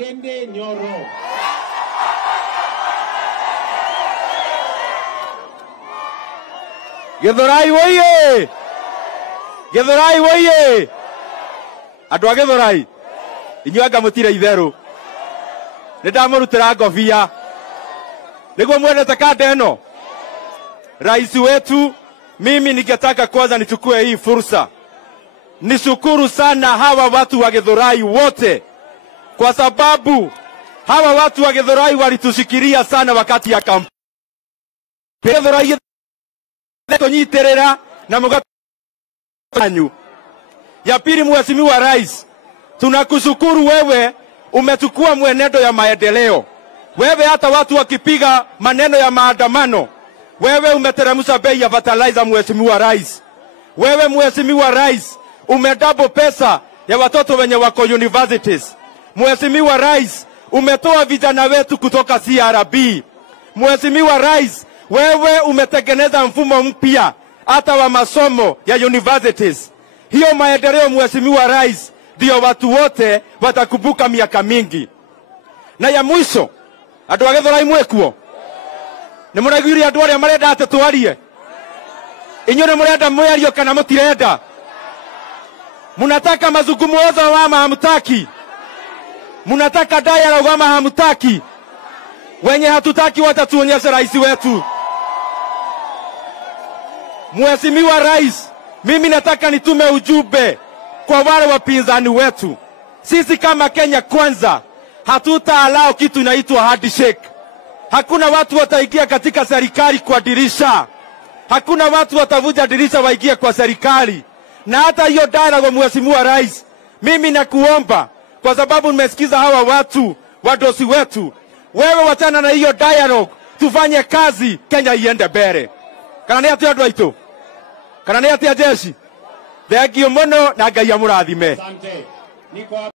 Ndende Nyoro. Githurai woye! Githurai woye! Andũ a Githurai, inyuĩ anga mũtire itherũ. Nĩndamũrutĩra ngobia. Nĩguo mwendete kanda ĩno. Rais wetu, mimi ningetaka kwanza nichukue hii fursa. Nishukuru sana hawa watu wa Githurai wote. Kwa sababu hawa watu wa Githurai walitushikilia sana wakati ya kampeni. Githurai tunyitirira na mugatanyu. Ya pili, Mheshimiwa Rais, tunakushukuru wewe umechukua mwenendo ya maendeleo. Wewe hata watu wakipiga maneno ya maandamano, wewe umeteremsha bei ya fertilizer. Mheshimiwa Rais, wewe Mheshimiwa Rais umedouble pesa ya watoto wenye wako universities. Mheshimiwa Rais, umetoa vijana wetu kutoka CRB. Mheshimiwa Rais, wewe umetengeneza mfumo mpya hata wa masomo ya universities. Hiyo maendeleo Mheshimiwa Rais ndio watu wote watakumbuka miaka mingi. Na ya mwisho, andũ a Githurai mwekuo. Nĩ mũraiguire andũ arĩa marenda atĩ twarie. Inyuĩ nĩ mũrenda mwario kana mũtirenda? Munataka mazungumzo ama hamtaki? Munataka dialogue ama hamtaki? Wenye hatutaki watatuonyesha rais wetu. Mheshimiwa Rais, mimi nataka nitume ujumbe kwa wale wapinzani wetu. Sisi kama Kenya Kwanza hatutaalao kitu inaitwa handshake. Hakuna watu wataingia katika serikali kwa dirisha. Hakuna watu watavuja dirisha waingie kwa serikali. Na hata hiyo dialogue, Mheshimiwa Rais, mimi nakuomba kwa sababu nimesikiza hawa watu wadosi wetu, wewe wachana na hiyo dialogue, tufanye kazi, Kenya iende mbele. Kana nĩ atĩa andũ aitũ? Kana nĩ atĩa jeshi? Thengio mũno na Ngai amũrathime. Asante.